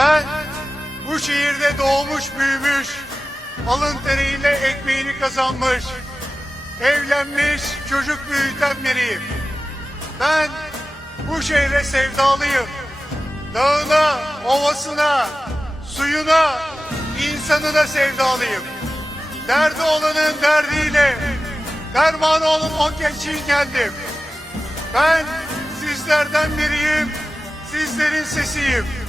Ben bu şehirde doğmuş büyümüş, alın teriyle ekmeğini kazanmış, evlenmiş, çocuk büyüten biriyim. Ben bu şehre sevdalıyım. Dağına, ovasına, suyuna, insanına sevdalıyım. Derdi olanın derdiyle, dermanı olmak için geldim. Ben sizlerden biriyim, sizlerin sesiyim.